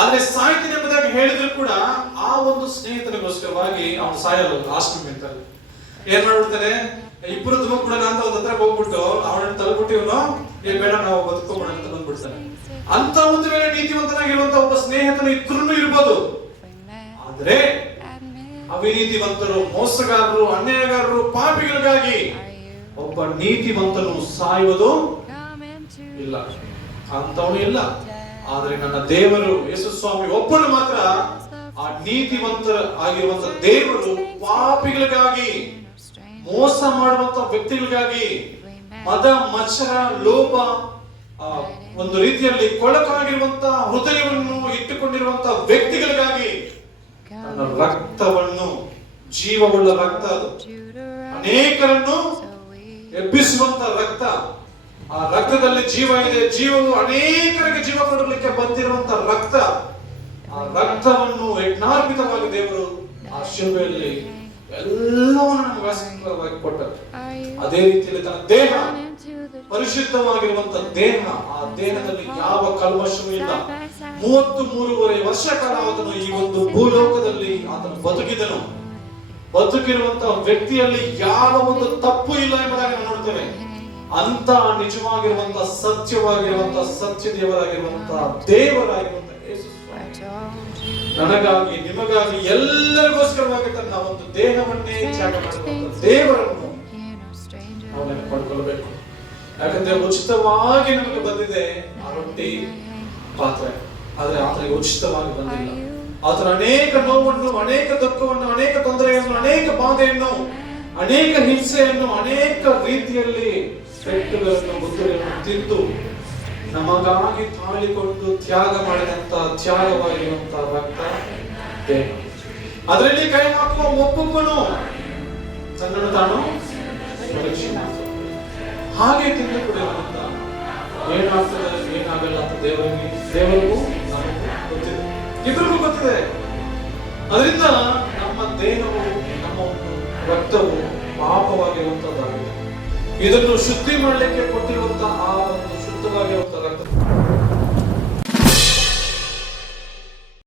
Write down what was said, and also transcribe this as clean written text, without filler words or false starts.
ಆದ್ರೆ ಸಾಯ್ತೀನಿ ಎಂಬುದಾಗಿ ಹೇಳಿದ್ರು ಕೂಡ ಆ ಒಂದು ಸ್ನೇಹಿತನಿಗೋಸ್ಕರವಾಗಿ ಅವನು ಸಾಯಲ್ಲ, ಲಾಸ್ಟ್ ಮೂಮೆಂಟ್ ಅಲ್ಲಿ ಏನ್ ಮಾಡ್ಬಿಡ್ತಾನೆ, ಇಬ್ರು ಧುಮುಕ್ಬಿಡೋಣ ಅಂತ ಒಂದ್ ಹತ್ರ ಹೋಗ್ಬಿಟ್ಟು ಅವನನ್ನು ತಲುಬಿಟ್ಟು ಇವನು ಬೇಡ ನಾವು ಬದುಕೋಣ ಅಂತ ಬಂದ್ಬಿಡ್ತಾನೆ. ಅಂತ ಒಂದು ವೇಳೆ ನೀತಿವಂತನಾಗಿರುವಂತ ಒಬ್ಬ ಸ್ನೇಹಿತನು ಇದ್ರೂ ಇರ್ಬೋದು, ಆದ್ರೆ ಅವಿನೀತಿವಂತರು, ಮೋಸಗಾರರು, ಅನ್ಯಾಯಗಾರರು, ಪಾಪಿಗಳಿಗಾಗಿ ಒಬ್ಬ ನೀತಿವಂತನು ಸಾಯುವುದು ಇಲ್ಲ, ಅಂತವನು ಇಲ್ಲ. ಆದ್ರೆ ನನ್ನ ದೇವರು ಯೇಸು ಸ್ವಾಮಿ ಒಬ್ಬನು ಮಾತ್ರ, ಆ ನೀತಿವಂತರ ಆಗಿರುವಂತ ದೇವರು ಪಾಪಿಗಳಿಗಾಗಿ, ಮೋಸ ಮಾಡುವಂತ ವ್ಯಕ್ತಿಗಳಿಗಾಗಿ, ಮದ ಮತ್ಸರ ಲೋಭ ಒಂದು ರೀತಿಯಲ್ಲಿ ಕೊಳಕಾಗಿರುವಂತ ಹೃದಯವನ್ನು ಇಟ್ಟುಕೊಂಡಿರುವಂತ ವ್ಯಕ್ತಿಗಳಿಗಾಗಿ ತನ್ನ ರಕ್ತವನ್ನು, ಜೀವವುಳ್ಳ ರಕ್ತ, ಅದು ಅನೇಕರನ್ನು ಎಬ್ಬಿಸುವಂತ ರಕ್ತ, ಆ ರಕ್ತದಲ್ಲಿ ಜೀವ ಇದೆ, ಜೀವವು ಅನೇಕರಿಗೆ ಜೀವ ಕೊಡಲಿಕ್ಕೆ ಬಂದಿರುವಂತ ರಕ್ತ, ಆ ರಕ್ತವನ್ನು ಯಜ್ಞಾರ್ಪಿತವಾಗಿ ದೇವರು ಆ ಶಿಲುಬೆಯಲ್ಲಿ ಎಲ್ಲವನ್ನು ನಮಗಾಗಿ ಕೊಟ್ಟರು. ಅದೇ ರೀತಿಯಲ್ಲಿ ತನ್ನ ದೇಹ, ಪರಿಶುದ್ಧವಾಗಿರುವಂತ ದೇಹ, ಆ ದೇಹದಲ್ಲಿ ಯಾವ ಕಲ್ಮಶವೂ ಇಲ್ಲ. 33.5 ವರ್ಷ ಕಾಲ ಆತನು ಈ ಒಂದು ಭೂಲೋಕದಲ್ಲಿ ಆತನು ಬದುಕಿದನು. ಬದುಕಿರುವಂತ ವ್ಯಕ್ತಿಯಲ್ಲಿ ಯಾವ ಒಂದು ತಪ್ಪು ಇಲ್ಲ ಎಂಬುದಾಗಿ ನಾವು ನೋಡ್ತೇವೆ. ಅಂತ ನಿಜವಾಗಿರುವಂತ ಸತ್ಯವಾಗಿರುವಂತ ಸತ್ಯ ದೇವರಾಗಿರುವಂತ ದೇವರಾಗಿರುವಂತ ಯೇಸು ನನಗಾಗಿ, ನಿಮಗಾಗಿ, ಎಲ್ಲರಿಗೋಸ್ಕರವಾಗಿ ತನ್ನ ಒಂದು ದೇಹವನ್ನೇ ತ್ಯಾಗ ಮಾಡಿರುವಂತ ದೇವರನ್ನು ನಾವು ನೆನಪಿಕೊಳ್ಳಬೇಕು. ಯಾಕಂದ್ರೆ ಉಚಿತವಾಗಿ ನಮಗೆ ಬಂದಿದೆ ಆ ರೊಟ್ಟಿ ಪಾತ್ರೆ, ಆದ್ರೆ ಆತನಿಗೆ ಉಚಿತವಾಗಿ ಬಂದಿಲ್ಲ. ಆತನ ಅನೇಕ ನೋವನ್ನು, ಅನೇಕ ದುಃಖವನ್ನು, ಅನೇಕ ತೊಂದರೆಯನ್ನು, ಅನೇಕ ಬಾಧೆಯನ್ನು, ಅನೇಕ ಹಿಂಸೆಯನ್ನು, ಅನೇಕ ರೀತಿಯಲ್ಲಿ ಪೆಟ್ಟುಗಳನ್ನು, ಮುದ್ದುಗಳನ್ನು ತಿಂದು ನಮಗಾಗಿ ತಾಳಿಕೊಂಡು ತ್ಯಾಗ ಮಾಡಿದಂತ ತ್ಯಾಗವಾಗಿರುವಂತ ರಕ್ತ ದೇಹ. ಅದರಲ್ಲಿ ಕೈ ಹಾಕುವ ಒಬ್ಬೊಬ್ಬನು ತನ್ನನ್ನು ತಾನು ಪರೀಕ್ಷೆ ಮಾಡ್ತಾನೆ. ಹಾಗೆ ತಿಂದು ಕುಡಿಯೋದ್ರಿಂದ ಏನಾಗ್ತದೆ, ಏನಾಗಲ್ಲ ಅಂತ ದೇವರಿಗೂ ನಮಗೂ ಗೊತ್ತಿದೆ, ಇಬ್ಬರಿಗೂ ಗೊತ್ತಿದೆ. ಅದರಿಂದ ನಮ್ಮ ದೇಹವು, ನಮ್ಮ ರಕ್ತವು ಪಾಪವಾಗಿರುವಂತದ್ದಾಗಿದೆ. ಇದನ್ನು ಶುದ್ಧಿ ಮಾಡಲಿಕ್ಕೆ ಕೊಟ್ಟಿರುವಂತಹ ಆ ಒಂದು ಶುದ್ಧವಾಗಿರುವ